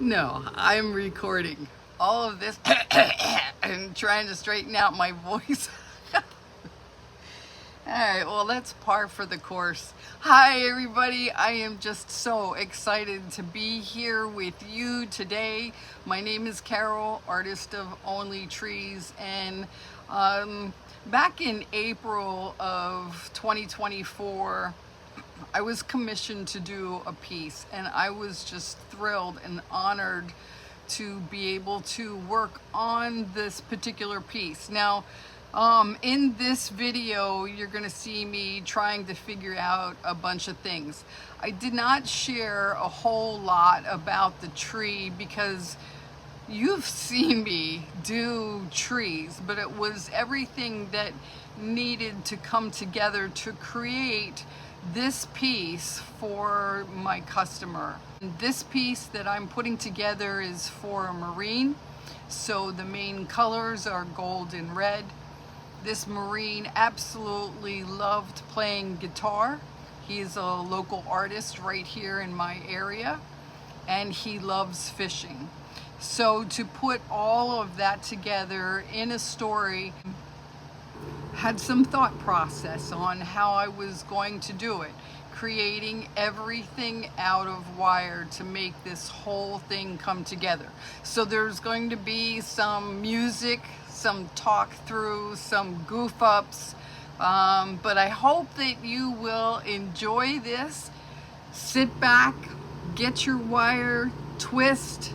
No, I'm recording all of this and trying to straighten out my voice. All right, well, that's par for the course. Hi, everybody. I am just so excited to be here with you today. My name is Carol, artist of Onlytrees, and back in April of 2024, I was commissioned to do a piece, and I was just thrilled and honored to be able to work on this particular piece. Now, in this video, you're going to see me trying to figure out a bunch of things. I did not share a whole lot about the tree because you've seen me do trees, but it was everything that needed to come together to create this piece for my customer. This piece that I'm putting together is for a Marine, so the main colors are gold and red. This Marine absolutely loved playing guitar. He's a local artist right here in my area, and he loves fishing. So to put all of that together in a story, had some thought process on how I was going to do it, creating everything out of wire to make this whole thing come together. So there's going to be some music, some talk through, some goof ups, but I hope that you will enjoy this. Sit back, get your wire, twist,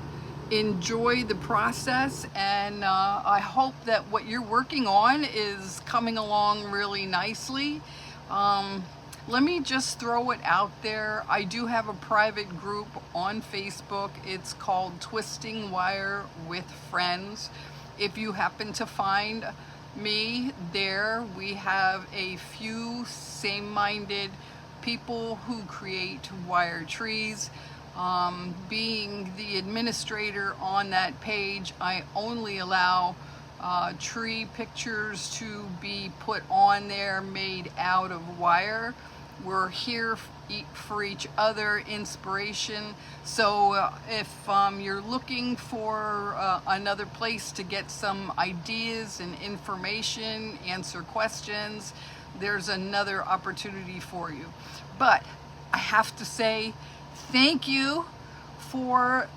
enjoy the process, and I hope that what you're working on is coming along really nicely. Let me just throw it out there. I do have a private group on Facebook. It's called Twisting Wire with Friends. If you happen to find me there, we have a few same-minded people who create wire trees. Being the administrator on that page, I only allow tree pictures to be put on there made out of wire. We're here for each other, inspiration. So if you're looking for another place to get some ideas and information, answer questions, there's another opportunity for you. But I have to say, thank you for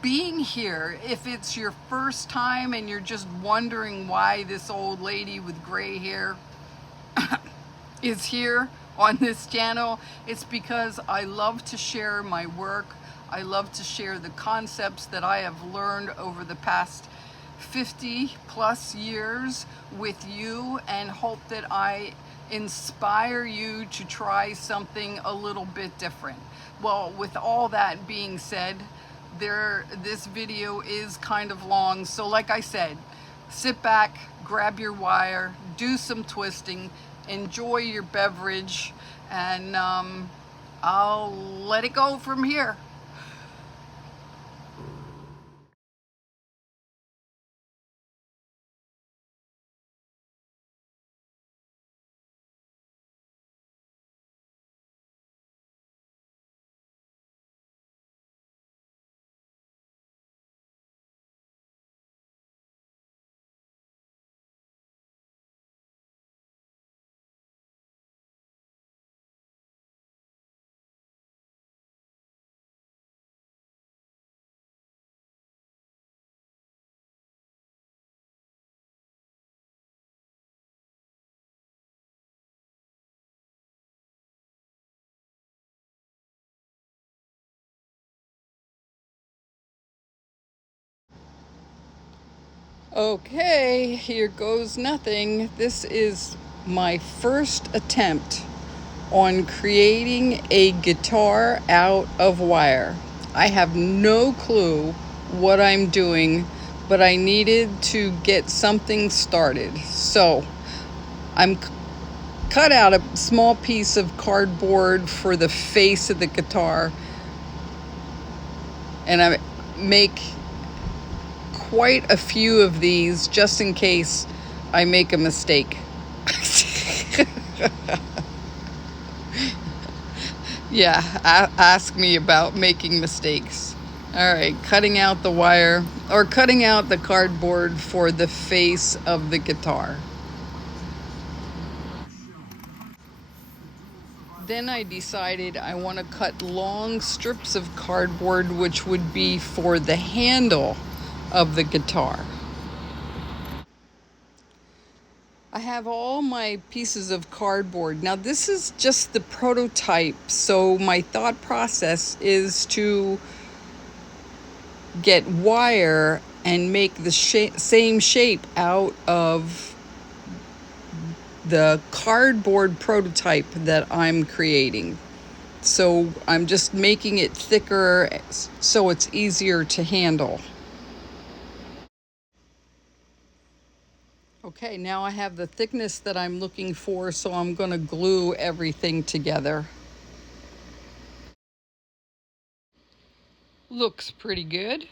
being here. If it's your first time and you're just wondering why this old lady with gray hair is here on this channel, it's because I love to share my work. I love to share the concepts that I have learned over the past 50 plus years with you, and hope that I inspire you to try something a little bit different. Well, with all that being said, this video is kind of long, so like I said, sit back, grab your wire, do some twisting, enjoy your beverage, and I'll let it go from here. Okay, here goes nothing. This is my first attempt on creating a guitar out of wire. I have no clue what I'm doing, but I needed to get something started. So I'm cut out a small piece of cardboard for the face of the guitar, and I make quite a few of these just in case I make a mistake. Yeah, ask me about making mistakes. All right, cutting out the wire, or cutting out the cardboard for the face of the guitar. Then I decided I want to cut long strips of cardboard, which would be for the handle of the guitar. I have all my pieces of cardboard. Now this is just the prototype, so my thought process is to get wire and make the same shape out of the cardboard prototype that I'm creating. So I'm just making it thicker so it's easier to handle. Okay, now I have the thickness that I'm looking for, so I'm going to glue everything together. Looks pretty good.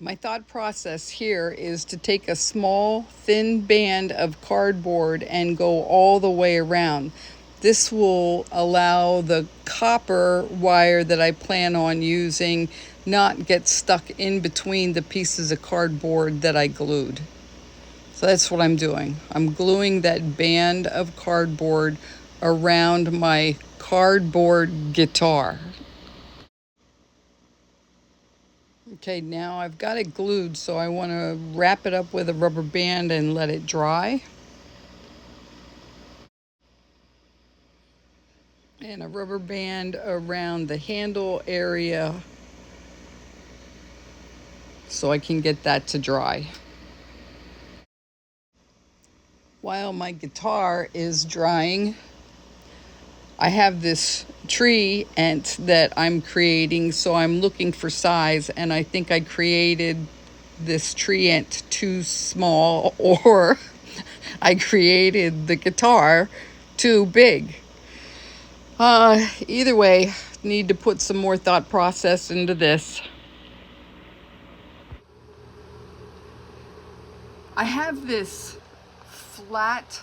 My thought process here is to take a small, thin band of cardboard and go all the way around. This will allow the copper wire that I plan on using not get stuck in between the pieces of cardboard that I glued. So that's what I'm doing. I'm gluing that band of cardboard around my cardboard guitar. Okay, now I've got it glued, so I want to wrap it up with a rubber band and let it dry. And a rubber band around the handle area so I can get that to dry. While my guitar is drying, I have this tree ant that I'm creating, so I'm looking for size, and I think I created this tree ant too small, or I created the guitar too big. Either way, need to put some more thought process into this. I have this flat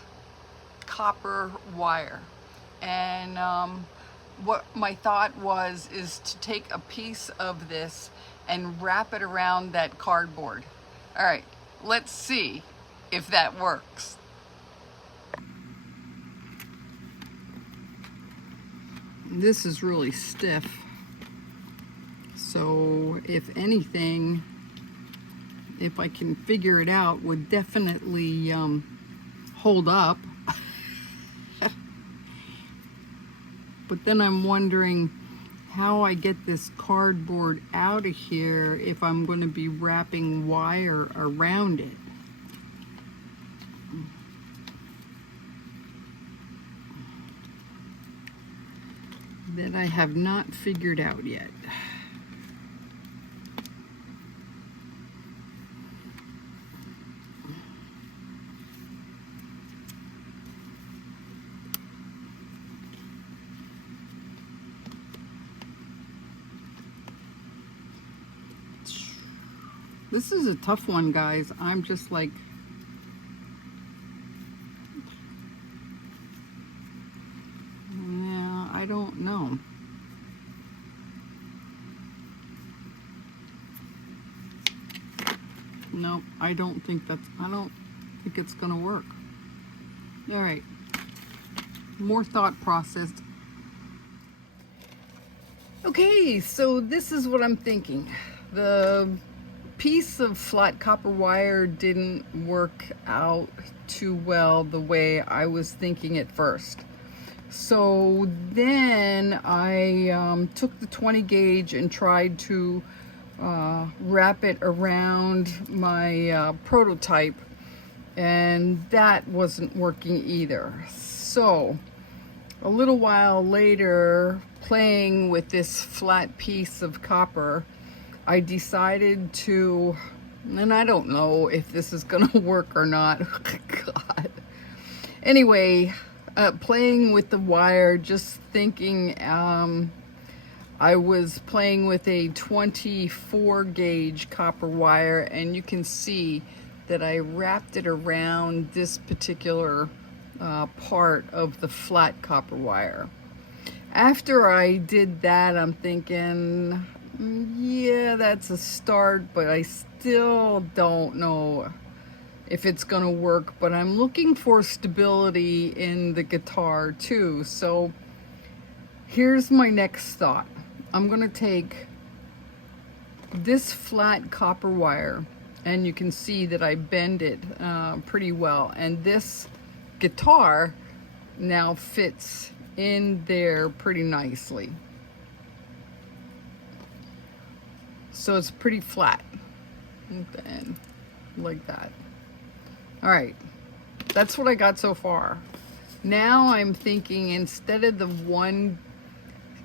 copper wire, and what my thought was is to take a piece of this and wrap it around that cardboard. All right, let's see if that works. This is really stiff, so if anything, if I can figure it out, would definitely hold up. But then I'm wondering how I get this cardboard out of here if I'm going to be wrapping wire around it. That I have not figured out yet. This is a tough one, guys. I'm just like, yeah, I don't know. Nope, I don't think it's gonna work. All right, more thought process. Okay, so this is what I'm thinking. The piece of flat copper wire didn't work out too well the way I was thinking at first. So then I took the 20 gauge and tried to wrap it around my prototype, and that wasn't working either. So a little while later, playing with this flat piece of copper, I decided to, and I don't know if this is gonna work or not. God. Anyway, playing with the wire, just thinking, I was playing with a 24 gauge copper wire, and you can see that I wrapped it around this particular part of the flat copper wire. After I did that, I'm thinking, yeah, that's a start, but I still don't know if it's gonna work. But I'm looking for stability in the guitar too. So here's my next thought. I'm gonna take this flat copper wire, and you can see that I bend it pretty well, and this guitar now fits in there pretty nicely. So it's pretty flat, and like that. All right, that's what I got so far. Now I'm thinking, instead of the one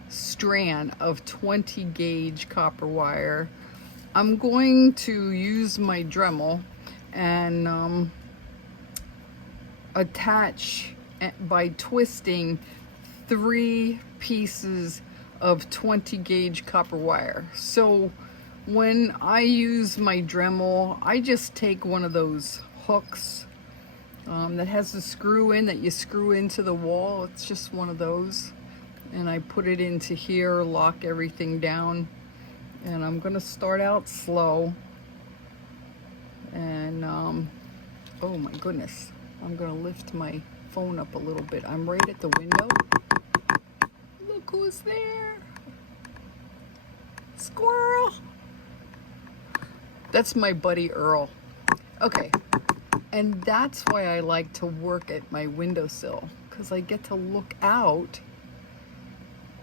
strand of 20 gauge copper wire, I'm going to use my Dremel and attach by twisting 3 pieces of 20 gauge copper wire. So when I use my Dremel, I just take one of those hooks that has a screw in that you screw into the wall. It's just one of those, and I put it into here, lock everything down, and I'm gonna start out slow. And oh my goodness, I'm gonna lift my phone up a little bit. I'm right at the window. Look who's there. Squirrel. That's my buddy Earl. Okay, and that's why I like to work at my windowsill, because I get to look out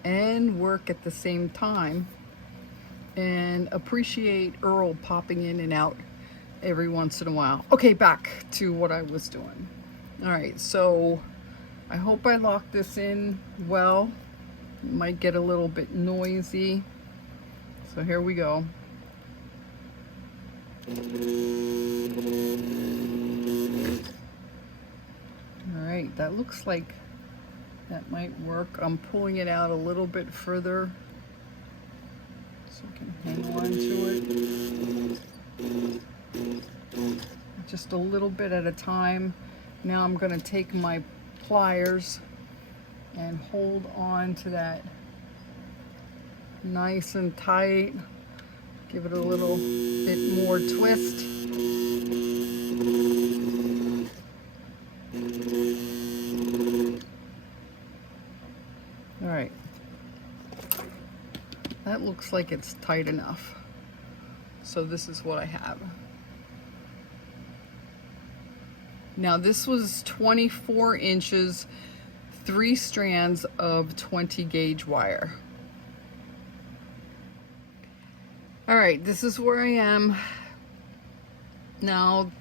and work at the same time and appreciate Earl popping in and out every once in a while. Okay, back to what I was doing. All right, so I hope I lock this in well. It might get a little bit noisy. So here we go. All right, that looks like that might work. I'm pulling it out a little bit further so I can hang on to it. Just a little bit at a time. Now I'm going to take my pliers and hold on to that nice and tight. Give it a little bit more twist. All right. That looks like it's tight enough. So this is what I have. Now this was 24 inches, 3 strands of 20 gauge wire. All right, this is where I am. Now,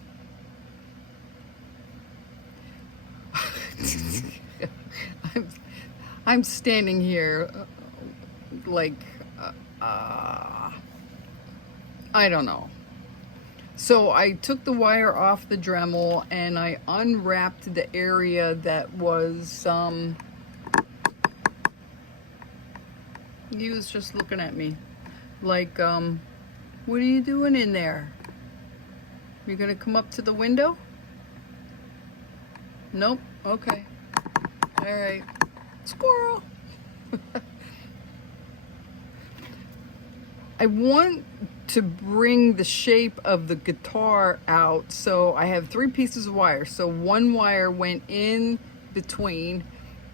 I'm standing here like, I don't know. So I took the wire off the Dremel and I unwrapped the area that was, he was just looking at me like, what are you doing in there? You're gonna come up to the window? Nope, okay. All right, squirrel. I want to bring the shape of the guitar out, so I have 3 pieces of wire. So one wire went in between,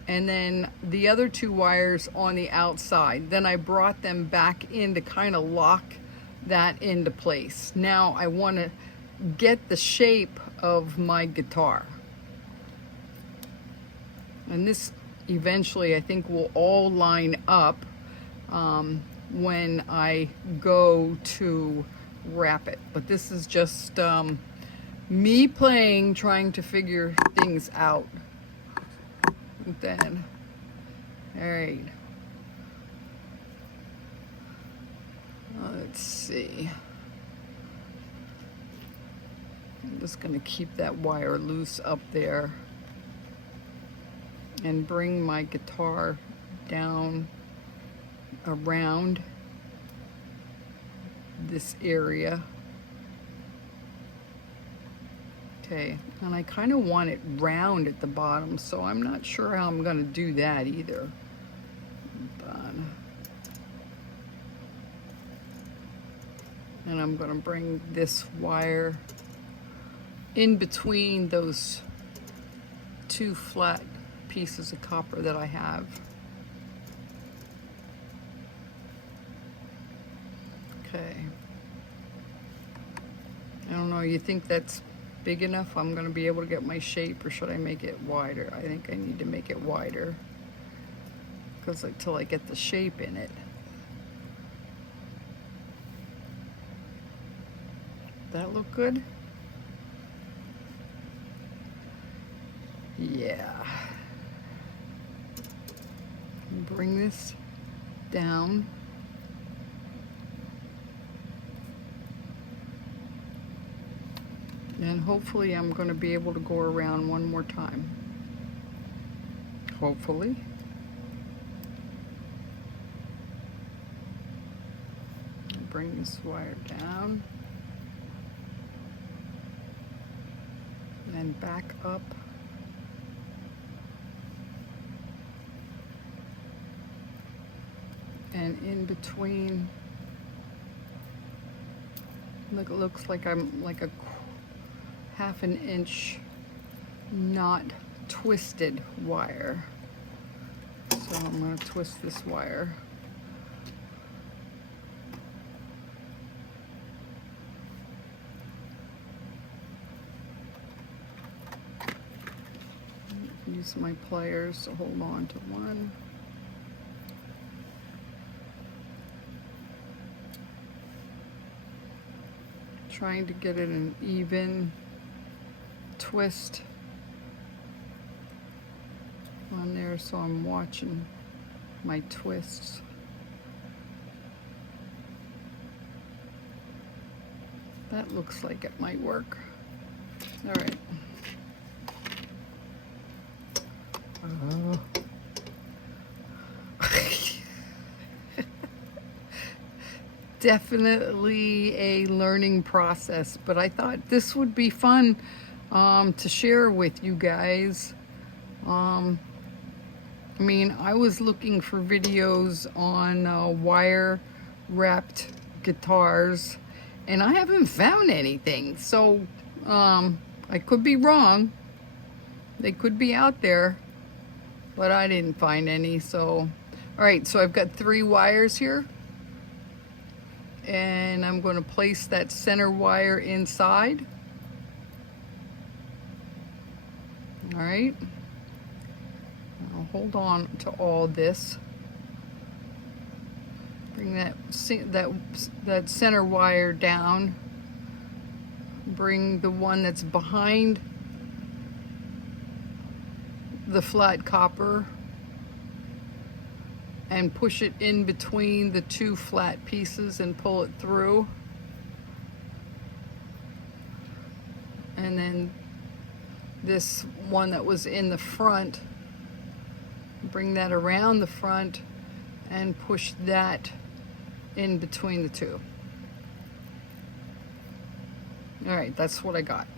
and then the other 2 wires on the outside. Then I brought them back in to kind of lock that into place. Now I want to get the shape of my guitar. And this eventually I think will all line up when I go to wrap it. But this is just me playing, trying to figure things out. Then, all right. Let's see. I'm just gonna keep that wire loose up there and bring my guitar down around this area. Okay, and I kind of want it round at the bottom, so I'm not sure how I'm going to do that either. on. And I'm going to bring this wire in between those two flat pieces of copper that I have. Okay. I don't know, you think that's big enough? I'm going to be able to get my shape, or should I make it wider? I think I need to make it wider, because until I get the shape in it. That look good? Yeah. Bring this down. And hopefully I'm going to be able to go around one more time. Hopefully. Bring this wire down. And back up. And in between, look, it looks like I'm like a half an inch not twisted wire. So I'm going to twist this wire. Use my pliers to hold on to one. Trying to get it an even twist on there, so I'm watching my twists. That looks like it might work. All right. Definitely a learning process, but I thought this would be fun to share with you guys. I mean, I was looking for videos on wire wrapped guitars, and I haven't found anything. So I could be wrong. They could be out there, but I didn't find any. So, all right, so I've got 3 wires here. And I'm going to place that center wire inside. All right. I'll hold on to all this. Bring that center wire down. Bring the one that's behind the flat copper and push it in between the 2 flat pieces and pull it through. And then this one that was in the front, bring that around the front and push that in between the 2. All right, that's what I got.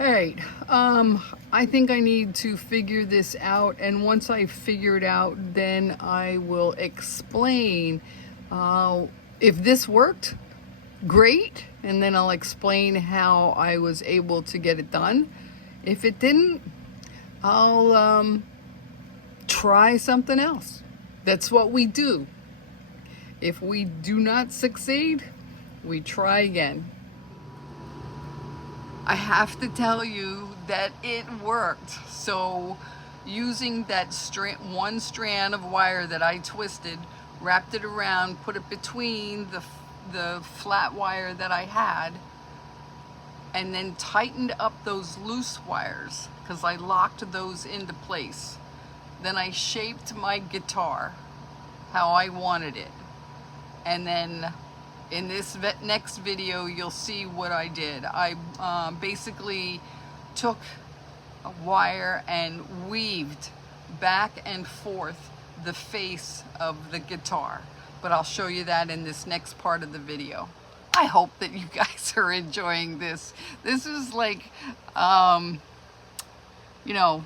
All right, I think I need to figure this out, and once I figure it out, then I will explain if this worked, great, and then I'll explain how I was able to get it done. If it didn't, I'll try something else. That's what we do. If we do not succeed, we try again. I have to tell you that it worked. So using that one strand of wire that I twisted, wrapped it around, put it between the flat wire that I had, and then tightened up those loose wires because I locked those into place. Then I shaped my guitar how I wanted it. And then in this next video, you'll see what I did. I basically took a wire and weaved back and forth the face of the guitar. But I'll show you that in this next part of the video. I hope that you guys are enjoying this. This is like, you know,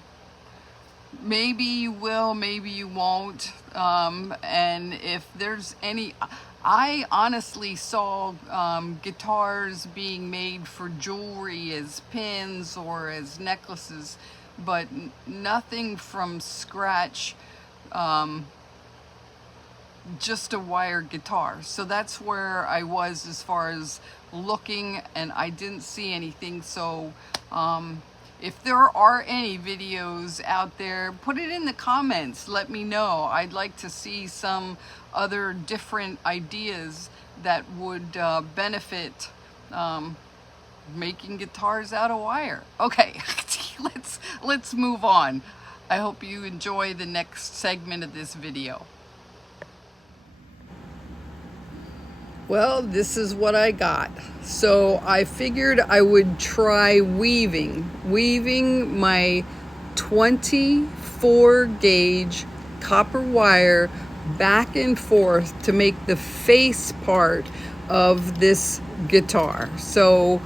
maybe you will, maybe you won't. And if there's any, I honestly saw guitars being made for jewelry as pins or as necklaces, but nothing from scratch, just a wire guitar. So that's where I was as far as looking, and I didn't see anything. So if there are any videos out there, put it in the comments, let me know. I'd like to see some other different ideas that would benefit making guitars out of wire. Okay, let's move on. I hope you enjoy the next segment of this video. Well, this is what I got. So I figured I would try weaving my 24 gauge copper wire back and forth to make the face part of this guitar. So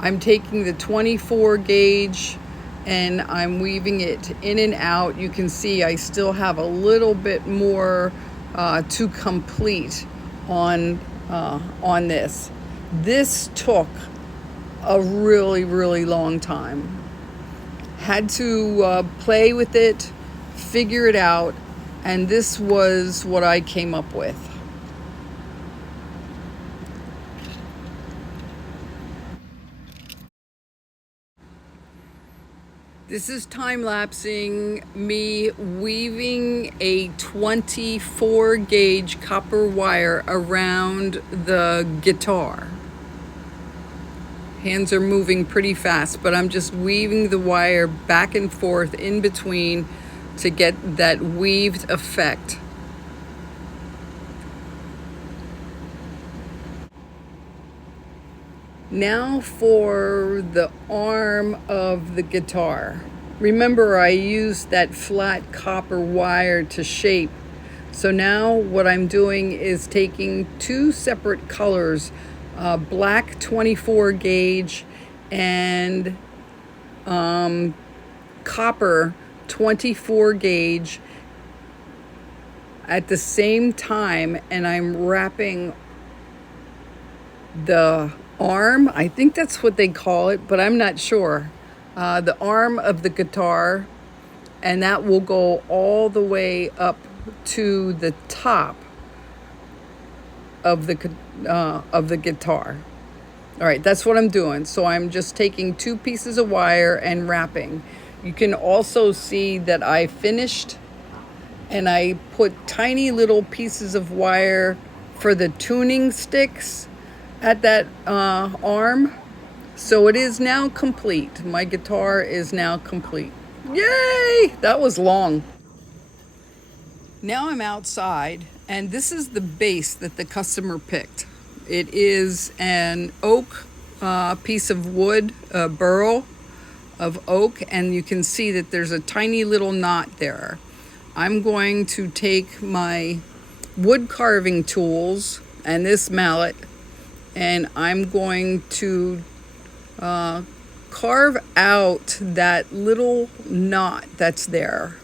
I'm taking the 24 gauge and I'm weaving it in and out. You can see I still have a little bit more to complete on this. This took a really long time. Had to play with it, figure it out, and this was what I came up with. This is time-lapsing me weaving a 24 gauge copper wire around the guitar. Hands are moving pretty fast, but I'm just weaving the wire back and forth in between to get that weaved effect. Now for the arm of the guitar. Remember, I used that flat copper wire to shape. So now what I'm doing is taking two separate colors, black 24 gauge and copper 24 gauge at the same time, and I'm wrapping the arm, I think that's what they call it, but I'm not sure, the arm of the guitar, and that will go all the way up to the top of the guitar. All right, that's what I'm doing. So I'm just taking two pieces of wire and wrapping. You can also see that I finished, and I put tiny little pieces of wire for the tuning sticks at that arm. So it is now complete. My guitar is now complete. Yay! That was long. Now I'm outside, and this is the base that the customer picked. It is an oak piece of wood, a burl of oak, and you can see that there's a tiny little knot there. I'm going to take my wood carving tools and this mallet, and I'm going to carve out that little knot that's there.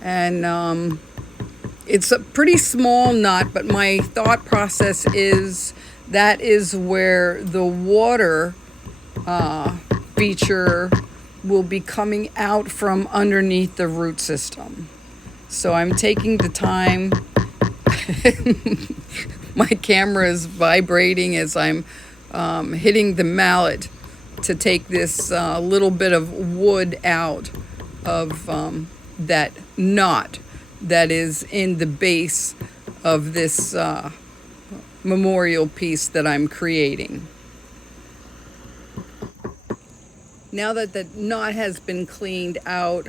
And it's a pretty small knot, but my thought process is that is where the water feature will be coming out from underneath the root system. So I'm taking the time. My camera is vibrating as I'm hitting the mallet to take this little bit of wood out of that knot that is in the base of this memorial piece that I'm creating. Now that the knot has been cleaned out,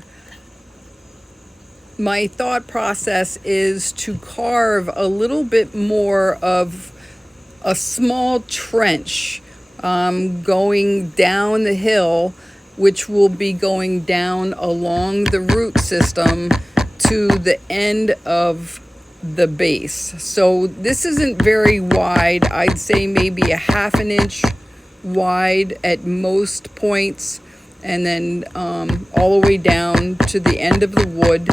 my thought process is to carve a little bit more of a small trench going down the hill, which will be going down along the root system to the end of the base. So this isn't very wide. I'd say maybe a 1/2 inch wide at most points, and then all the way down to the end of the wood.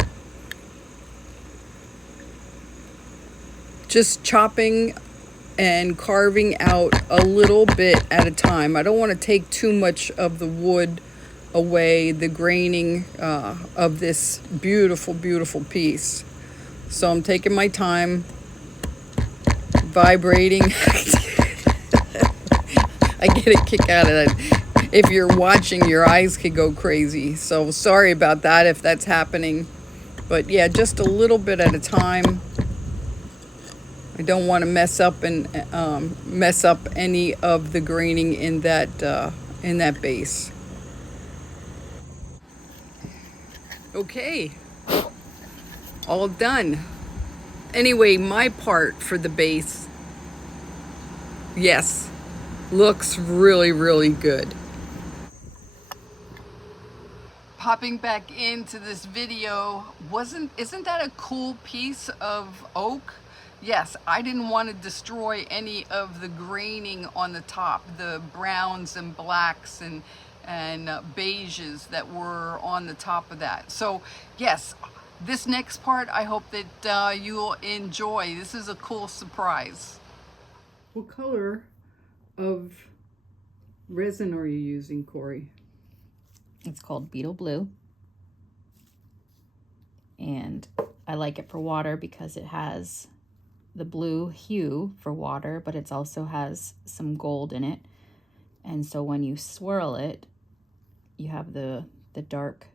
Just chopping and carving out a little bit at a time. I don't want to take too much of the wood away, the graining of this beautiful, beautiful piece. So I'm taking my time, vibrating. I get a kick out of that. If you're watching, your eyes could go crazy. So sorry about that if that's happening. But yeah, just a little bit at a time. I don't want to mess up any of the graining in that base. Okay, all done. Anyway, my part for the base, yes, looks really, really good. Popping back into this video, isn't that a cool piece of oak? Yes, I didn't want to destroy any of the graining on the top, the browns and blacks and beiges that were on the top of that. So yes, this next part I hope that you'll enjoy. This is a cool surprise. What color of resin are you using, Corey? It's called Beetle Blue, and I like it for water because it has the blue hue for water, but it also has some gold in it, and so when you swirl it, you have the dark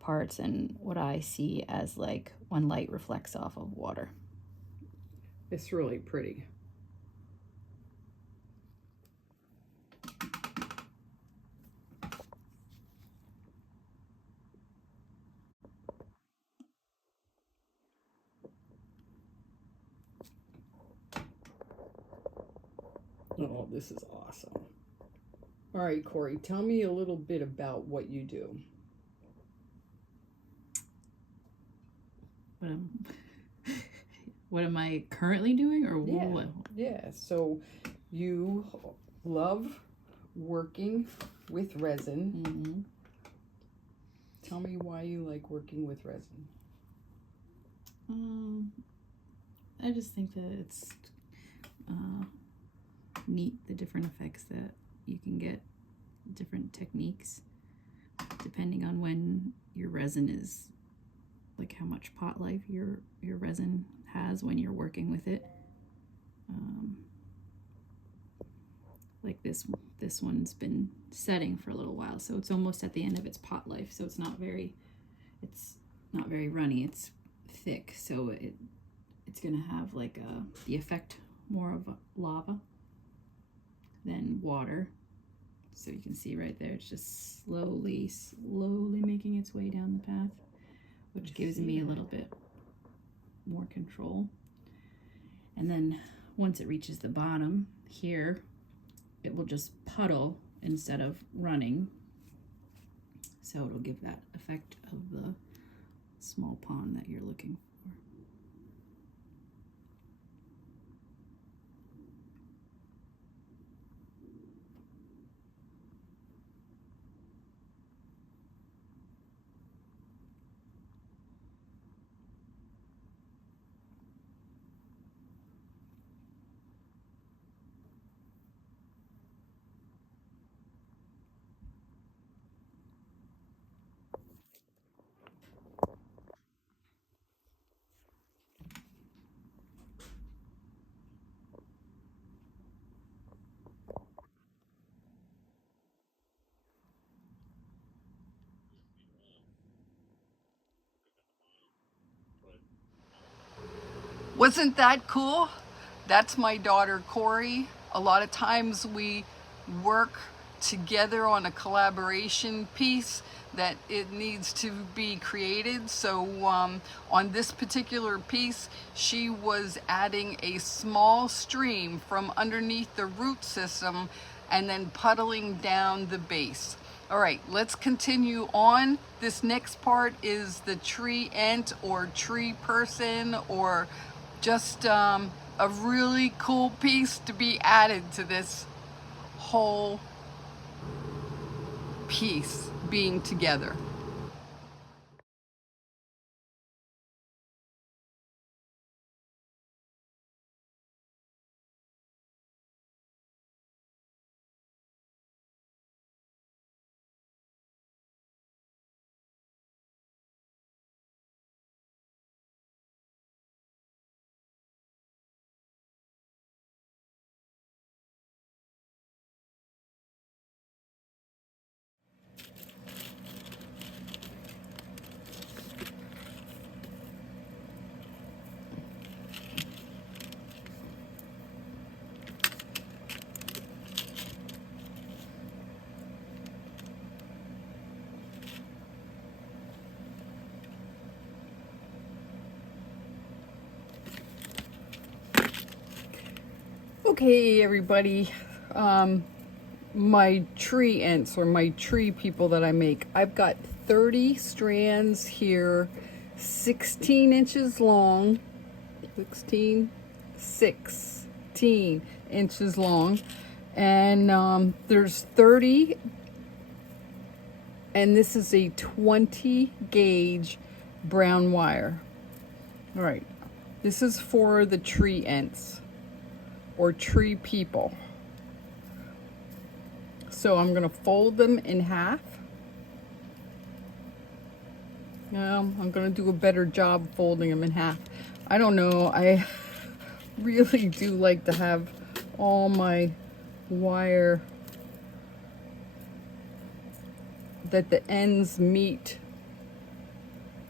parts and what I see as like when light reflects off of water. It's really pretty. Oh, this is awesome. All right, Corey, tell me a little bit about what you do. What am I currently doing, or what? Yeah, so you love working with resin. Mm-hmm. Tell me why you like working with resin. I just think that it's neat, the different effects that you can get, different techniques, depending on when your resin is, like how much pot life your resin has when you're working with it. Like this one's been setting for a little while, so it's almost at the end of its pot life, so it's not very runny, it's thick, so it's gonna have like the effect more of lava than water. So you can see right there, it's just slowly making its way down the path, which gives me a little bit more control. And then once it reaches the bottom here, it will just puddle instead of running. So it'll give that effect of the small pond that you're looking for. Wasn't that cool? That's my daughter, Corey. A lot of times we work together on a collaboration piece that it needs to be created. So on this particular piece, she was adding a small stream from underneath the root system and then puddling down the base. All right, let's continue on. This next part is the tree ant or tree person, or just a really cool piece to be added to this whole piece being together. Okay, everybody, my tree ants, or my tree people that I make, I've got 30 strands here, 16 inches long, 16 inches long, and there's 30, and this is a 20 gauge brown wire. All right, this is for the tree ants, or tree people. So I'm gonna fold them in half. I'm gonna do a better job folding them in half. I don't know, I really do like to have all my wire that the ends meet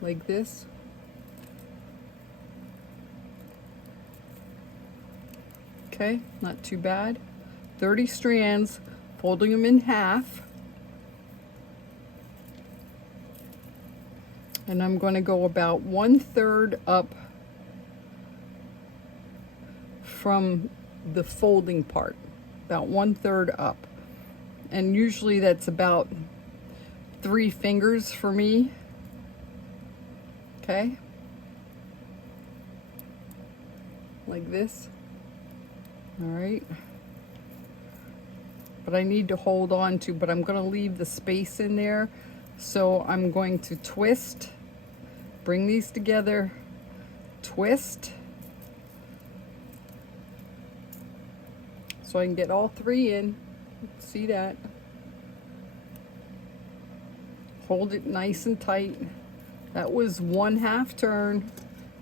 like this. Okay, not too bad. 30 strands, folding them in half. And I'm going to go about 1/3 up from the folding part, about 1/3 up. And usually that's about 3 fingers for me. Okay, like this. All right, but I need to hold on to, but I'm going to leave the space in there. So I'm going to twist, bring these together, twist, so I can get all 3 in. See that? Hold it nice and tight. That was 1/2 turn,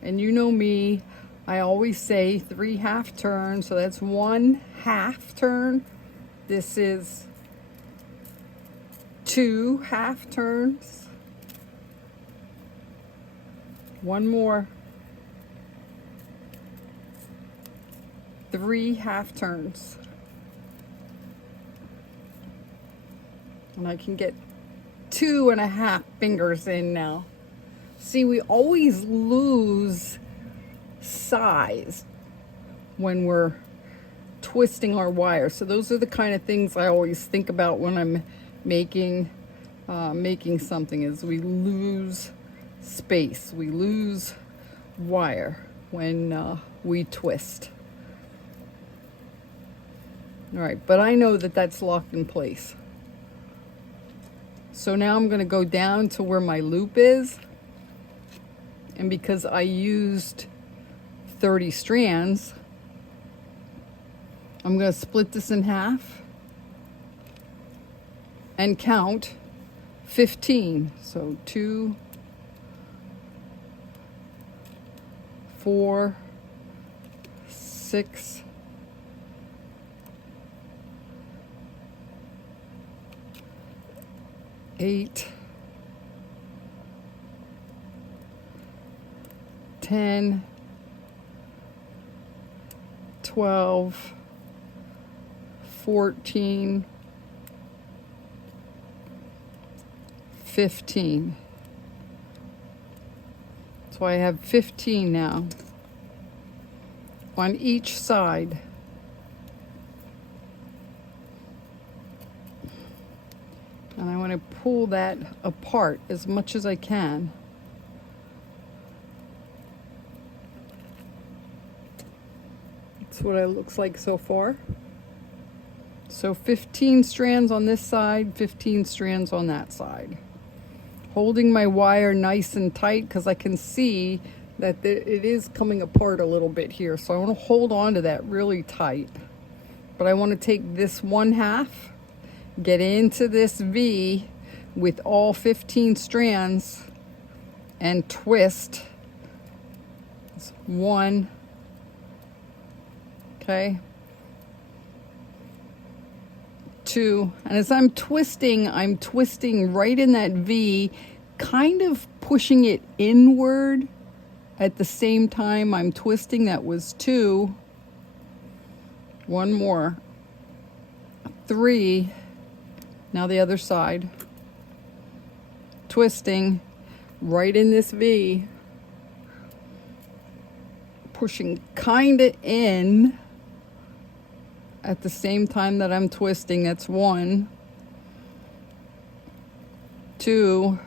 and you know me, I always say 3 half turns, so that's 1/2 turn. This is 2 half turns. One more. 3 half turns. And I can get 2.5 fingers in now. See, we always lose size when we're twisting our wire. So those are the kind of things I always think about when I'm making something, is we lose space, we lose wire when we twist. All right, but I know that that's locked in place. So now I'm going to go down to where my loop is, and because I used 30 strands, I'm going to split this in half and count 15. So 2, 4, 6, 8, 10, 12, 14, 15. So I have 15 now on each side. And I want to pull that apart as much as I can. That's what it looks like so far. So 15 strands on this side, 15 strands on that side. Holding my wire nice and tight because I can see that it is coming apart a little bit here. So I want to hold on to that really tight. But I want to take this 1/2, get into this V with all 15 strands and twist. It's 1, okay, 2, and as I'm twisting right in that V, kind of pushing it inward at the same time I'm twisting. That was 2. 1 more. 3. Now the other side. Twisting right in this V. Pushing kind of in at the same time that I'm twisting. That's 1, 2,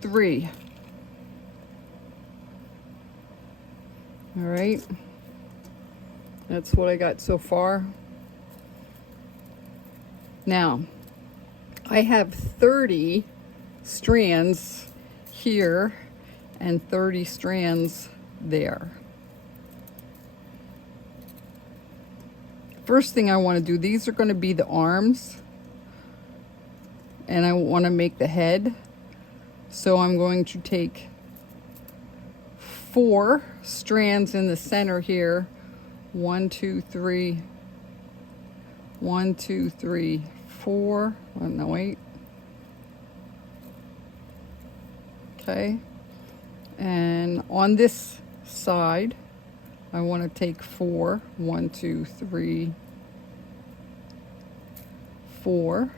3. All right. That's what I got so far. Now, I have 30 strands here and 30 strands there. First thing I want to do, these are going to be the arms, and I want to make the head. So I'm going to take 4 strands in the center here. 1, 2, 3. 1, 2, 3, 4. Oh, no, wait. Okay. And on this side, I want to take 4. 1, 2, 3, 4.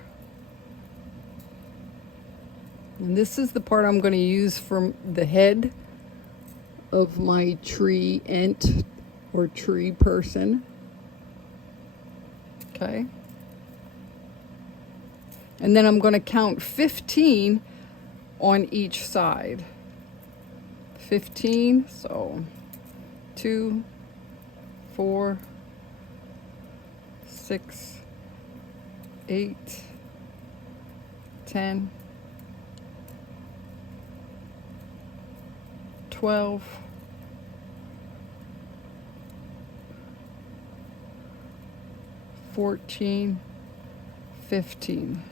And this is the part I'm going to use for the head of my tree ent or tree person. Okay. And then I'm going to count 15 on each side. 15, so 2, 4, 6, 8, 10, 12, 14, 15.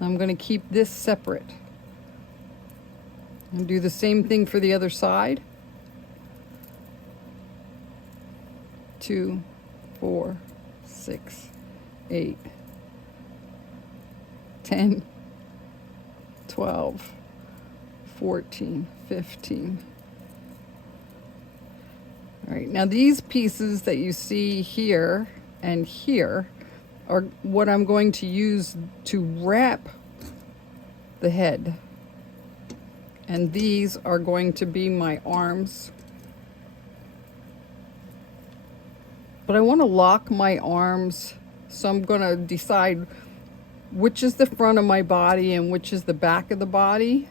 I'm going to keep this separate. And do the same thing for the other side. 2, 4, 6, 8, 10, 12, 14, 15. All right, now these pieces that you see here and here are what I'm going to use to wrap the head. And these are going to be my arms. But I want to lock my arms, so I'm going to decide which is the front of my body and which is the back of the body.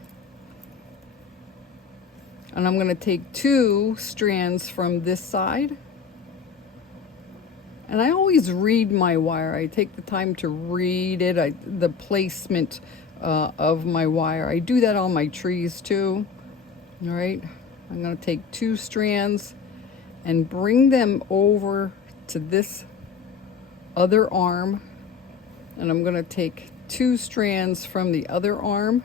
And I'm going to take 2 strands from this side. And I always read my wire. I take the time to read it, the placement of my wire. I do that on my trees too. All right. I'm going to take 2 strands and bring them over to this other arm. And I'm going to take 2 strands from the other arm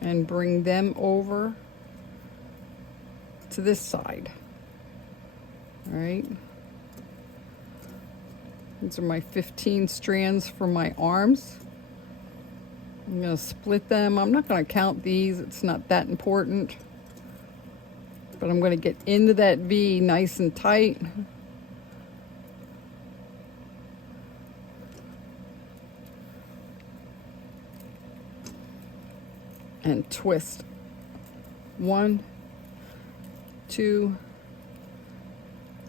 and bring them over to this side. All right. These are my 15 strands for my arms. I'm going to split them. I'm not going to count these. It's not that important. But I'm going to get into that V nice and tight. And twist. 1, 2,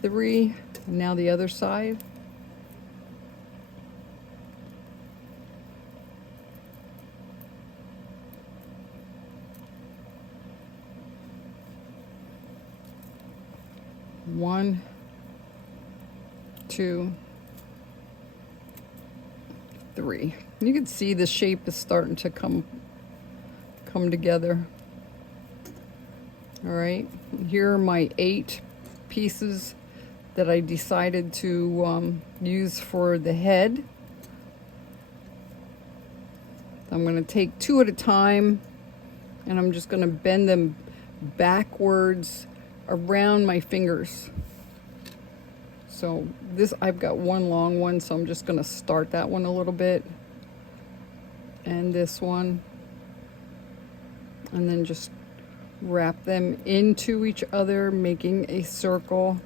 3. Now the other side. One, 2, 3. You can see the shape is starting to come together. All right, here are my 8 pieces that I decided to use for the head. I'm going to take 2 at a time, and I'm just going to bend them backwards around my fingers. So this, I've got one long one, so I'm just going to start that one a little bit, and this one, and then just wrap them into each other, making a circle.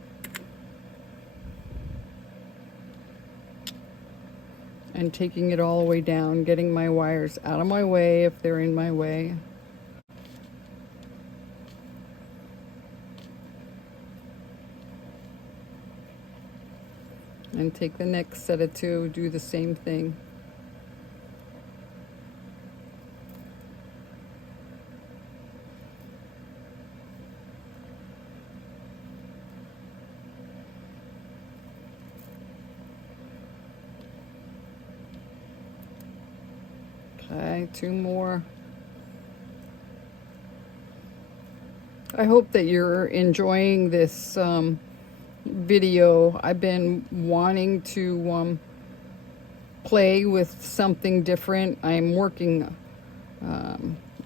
And taking it all the way down, getting my wires out of my way if they're in my way. And take the next set of 2, do the same thing. Okay, 2 more. I hope that you're enjoying this video. I've been wanting to play with something different. I'm working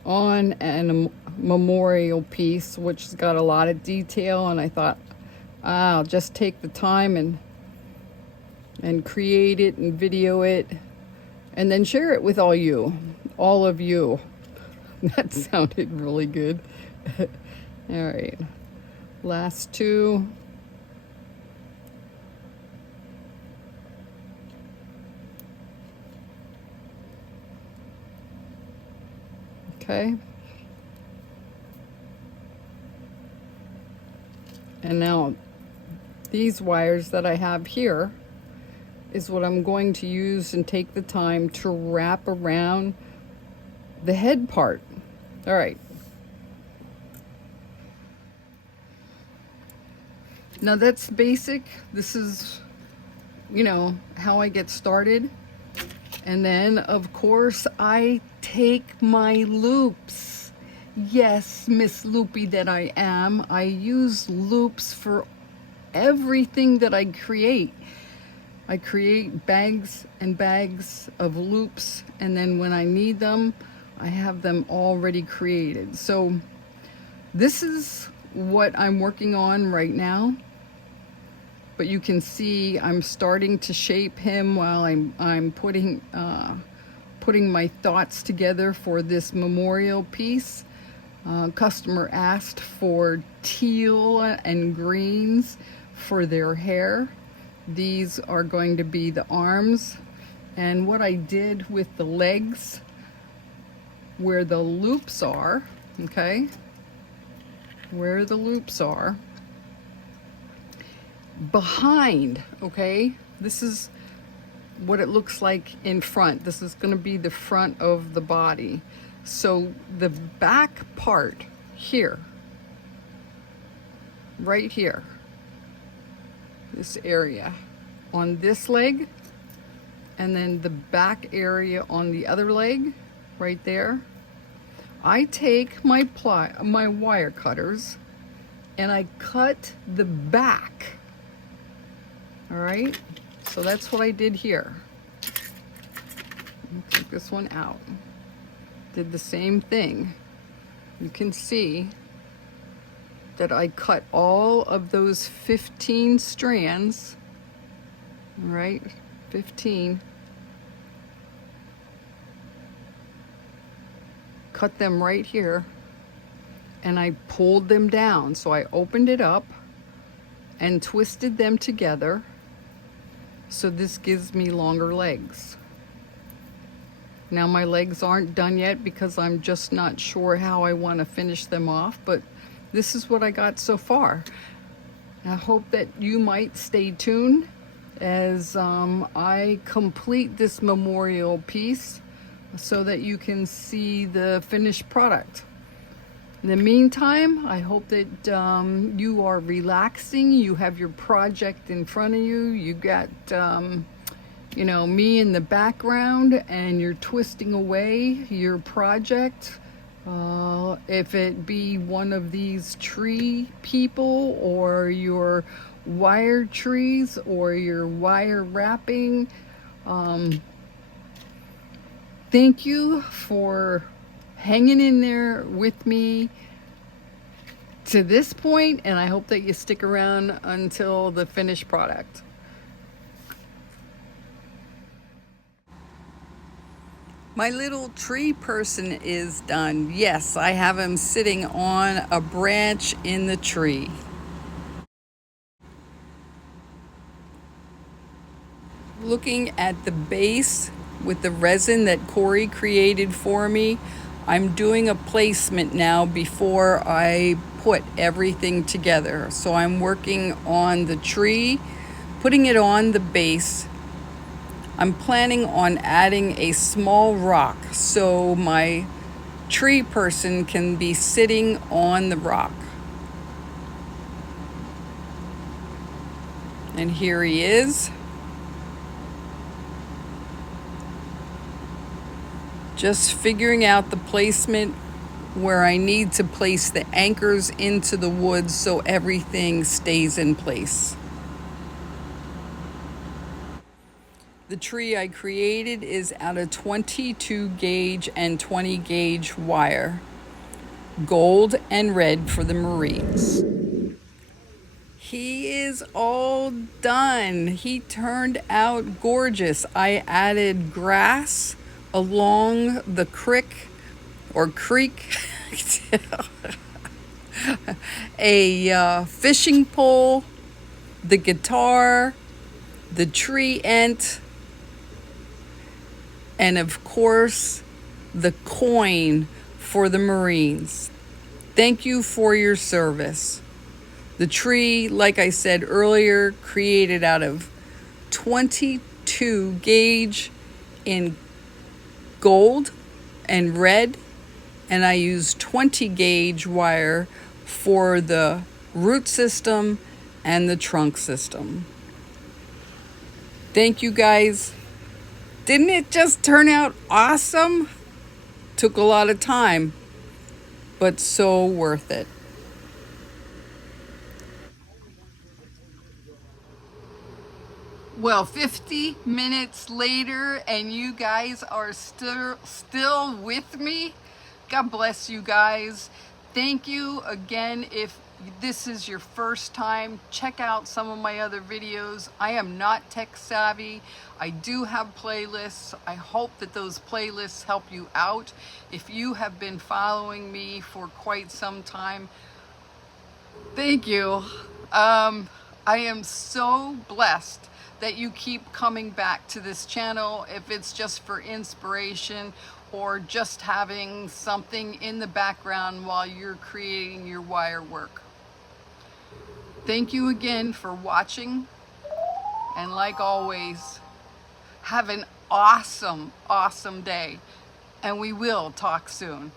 on a memorial piece which has got a lot of detail, and I thought I'll just take the time and create it and video it, and then share it with all of you. That sounded really good. All right, last 2. Okay. And now these wires that I have here is what I'm going to use and take the time to wrap around the head part. All right. Now that's basic. This is, you know, how I get started. And then, of course, I take my loops. Yes, Miss Loopy that I am. I use loops for everything that I create. I create bags and bags of loops, and then when I need them, I have them already created. So this is what I'm working on right now. But you can see I'm starting to shape him while I'm putting my thoughts together for this memorial piece. Customer asked for teal and greens for their hair. These are going to be the arms. And what I did with the legs, where the loops are, okay, where the loops are, behind, okay, this is what it looks like in front. This is going to be the front of the body. So the back part here, right here, this area on this leg, and then the back area on the other leg, right there, I take my wire cutters and I cut the back. All right, so that's what I did here. Take this one out. Did the same thing. You can see that I cut all of those 15 strands, all right, 15. Cut them right here, and I pulled them down. So I opened it up and twisted them together. So this gives me longer legs. Now my legs aren't done yet because I'm just not sure how I want to finish them off, but this is what I got so far. I hope that you might stay tuned as I complete this memorial piece so that you can see the finished product. In the meantime, I hope that you are relaxing. You have your project in front of you. You got, you know, me in the background, and you're twisting away your project. If it be one of these tree people, or your wire trees, or your wire wrapping. Thank you for hanging in there with me to this point, and I hope that you stick around until the finished product. My little tree person is done. Yes, I have him sitting on a branch in the tree. Looking at the base with the resin that Corey created for me, I'm doing a placement now before I put everything together. So I'm working on the tree, putting it on the base. I'm planning on adding a small rock so my tree person can be sitting on the rock. And here he is. Just figuring out the placement where I need to place the anchors into the wood so everything stays in place. The tree I created is out of 22 gauge and 20 gauge wire. Gold and red for the Marines. He is all done. He turned out gorgeous. I added grass along the creek, a fishing pole, the guitar, the tree ent, and of course the coin for the Marines. Thank you for your service. The tree, like I said earlier, created out of 22 gauge in gold and red, and I used 20 gauge wire for the root system and the trunk system. Thank you guys. Didn't it just turn out awesome? Took a lot of time, but so worth it. Well, 50 minutes later, and you guys are still with me. God bless you guys. Thank you again. If this is your first time, check out some of my other videos. I am not tech savvy. I do have playlists. I hope that those playlists help you out. If you have been following me for quite some time, thank you. I am so blessed that you keep coming back to this channel, if it's just for inspiration or just having something in the background while you're creating your wire work. Thank you again for watching, and like always, have an awesome day, and we will talk soon.